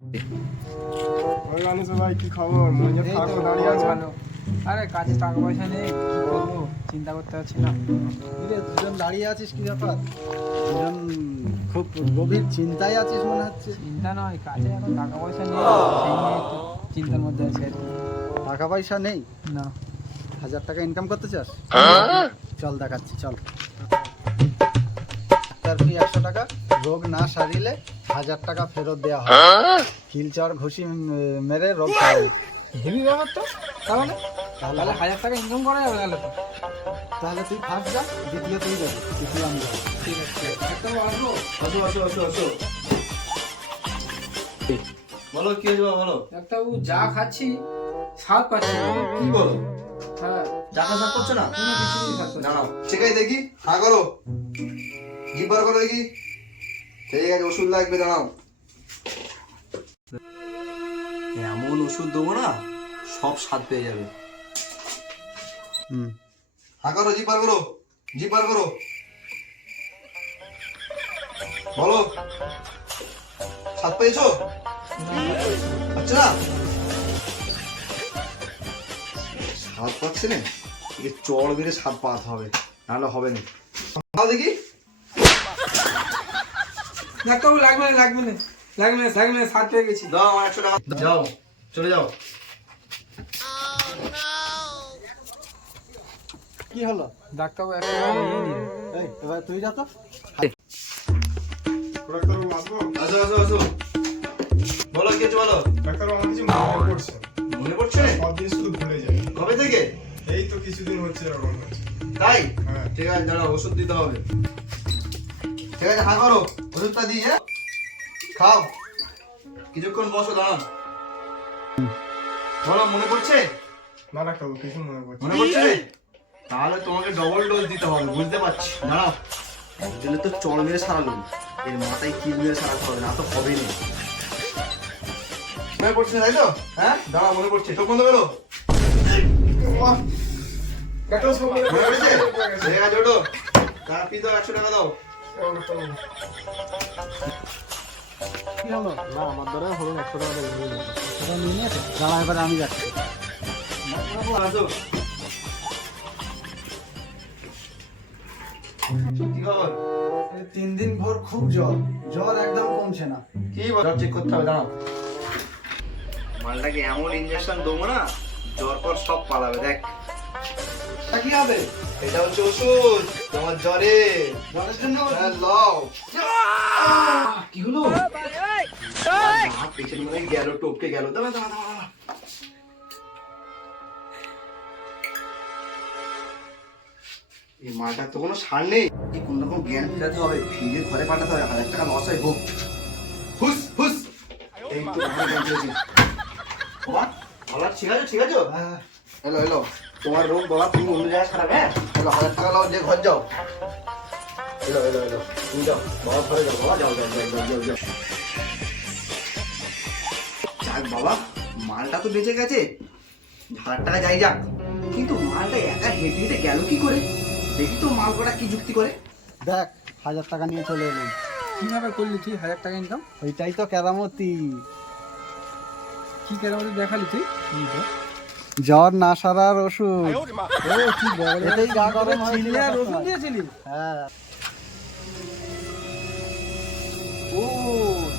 ওই মানুষ ভাই কি খবর? মনে যে ফাঁকা দাঁড়িয়ে আছে। ভালো। আরে কাজে টাকা পয়সা নেই, কি করবো চিন্তা করতে পারছি না। কিরে দুজন দাঁড়িয়ে আছিস, কি ব্যাপার? দুজন খুব গভীর চিন্তায় আছিস মনে হচ্ছে। চিন্তা নয়, কাজে এখন টাকা পয়সা নেই, সেই নিয়ে একটু চিন্তার মধ্যে আছে আর কি। টাকা পয়সা নেই? না। 1000 টাকা ইনকাম করতে চাস? চল দেখাচ্ছি, চল। ডাক্তার ফি 100 টাকা, রোগ না সারিলে 1000 টাকা ফেরত দেওয়া হয়। কিলচর ঘুষি মেরে রোগ সারাবে। হেভি ব্যাপার তো। তাহলে তাহলে 1000 টাকা ইনকাম করা যাবে তাহলে তো। তাহলে তুই ফার্স্ট যা, দ্বিতীয় তুই যাবি, তৃতীয় আমি যাবো। ঠিক আছে। বলো কি হয়েছে বলো। ডাক্তারবাবু যা খাচ্ছি স্বাদ পাচ্ছি না। কি বলো? হ্যাঁ, টাকা সাত করছো না? কোনো কিছুই স্বাদ পাচ্ছি না। দাঁড়াও শেখাই দেখি। হা করো, জিভ বার করো দেখি। ঠিক আছে, ওষুধ লাগবে, দাঁড়াও। এমন ওষুধ দেবো না, সব স্বাদ পেয়ে যাবে। হা করো, জিভ বার করো, জিভ বার করো। বলো, স্বাদ পেয়েছো? আচ্ছা না, স্বাদ পাচ্ছে না, একে চড় মেরে স্বাদ পাওয়াতে হবে, নাহলে হবে না। দেখি ডাক্তারবাবু লাগবে না, লাগবে না, লাগবে না, লাগবে না, স্বাদ পেয়ে গেছি। দাও আমার 100 টাকা, যাও চলে যাও। কি হলো? ডাক্তারবাবু 100 টাকা নিয়ে নিন। এই এবার তুই যা তো। ডাক্তারবাবু আসবো? আসো আসো আসো, বলো কি হচ্ছে বলো। ডাক্তারবাবু আমার কিছু মনে পড়ছে। মনে পড়ছে? সব দিন শুধু ভুলে যাই। কবে থেকে? এই তো কিছুদিন হচ্ছে এরকম হচ্ছে। তাই? হ্যাঁ। ঠিক আছে, দাঁড়াও, ওষুধ দিতে হবে। ঠিক আছে, হা করো, ওষুধটা দিই, হ্যাঁ খাও, কিছুক্ষণ বসো, দাঁড়াও। বলো, মনে পড়ছে? না ডাক্তারবাবু কিছু মনে পড়ছে মনে পড়ছে? তাহলে তোমাকে ডবল ডোজ দিতে হবে, বুঝতে পারছি। দাঁড়াও, একজনে তো চড় মেরে সারালো, এর মাথায় কিল মেরে সারাতে হবে, না তো হবে না। মনে পড়ছে না, তাই তো? হ্যাঁ, দাঁড়াও, মনে পড়ছে, চোখ বন্ধ করো। ডাক্তারবাবু সব মনে মনে পড়েছে? পড়েছে। ঠিক আছে, ওঠো, টাকা ফি দাও, 100 টাকা দাও। ডাক্তারবাবু কি হলো? না আমার দ্বারা হলো না, 100 টাকা নিয়ে নিন। সেটা নিয়ে নিয়েছে? দাঁড়া, এবারে আমি যাচ্ছি। আসো। কি খবর? এই 3 দিন ভোর খুব জ্বর, জ্বর একদম কমছে না। কি বল, চেক করতে হবে, দাঁড়াও। মালটাকে এমন ইনজেকশন দেবো না, জ্বর পর সব পালাবে, দেখ। তা কি হবে? এটা হচ্ছে ওষুধ তোমার জ্বরে। জ্বরের জন্য? হ্যাঁ, লও। কি হলো? পেছনে মনে হয় গেল, টপকে গেল। দাঁড়া দাঁড়া দাঁড়া। এই মাটার তো কোনো সার নেই, এই কোন রকম জ্ঞান ফেরাতে হবে, ফিরে ঘরে পাঠাতে হবে, 1000 টাকা লস হয় হোক। হুস হুস, এই তো আমার জ্ঞান ফিরেছে। বাবা, বাবা, ঠিক আছে ঠিক আছে। হ্যাঁ, এলো এলো, তোমার রোগ বাবা, তুমি অন্য জায়গায় সারাবে। হ্যাঁ, এলো, 1000 টাকা লাও, যে ঘর যাও। এলো এলো এলো, তুমি যাও, বাবা ঘরে যাও, বাবা যাও যাও যাও যাও যাও যাও। যাক বাবা, মালটা তো বেঁচে গেছে, 1000 টাকা যাই যাক, কিন্তু মালটা একা হেঁটে হেঁটে গেল কি করে? দেখি তো মাল কটা কি যুক্তি করে। দেখ 1000 টাকা নিয়ে চলে এলাম। কিভাবে করলি তুই 1000 টাকা ইনকাম? ওইটাই তো কেরামতি। কি কেরামতি দেখালি তুই? জ্বর না সারার ওষুধ। ও কি বলে, এতেই গা গরম হয়েছিল চিনি আর রসুন সবসময়। দিয়েছিলি? হ্যাঁ। ও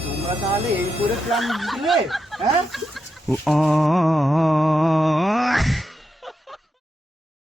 তোমরা তাহলে এই করে প্ল্যান দিলে? হ্যাঁ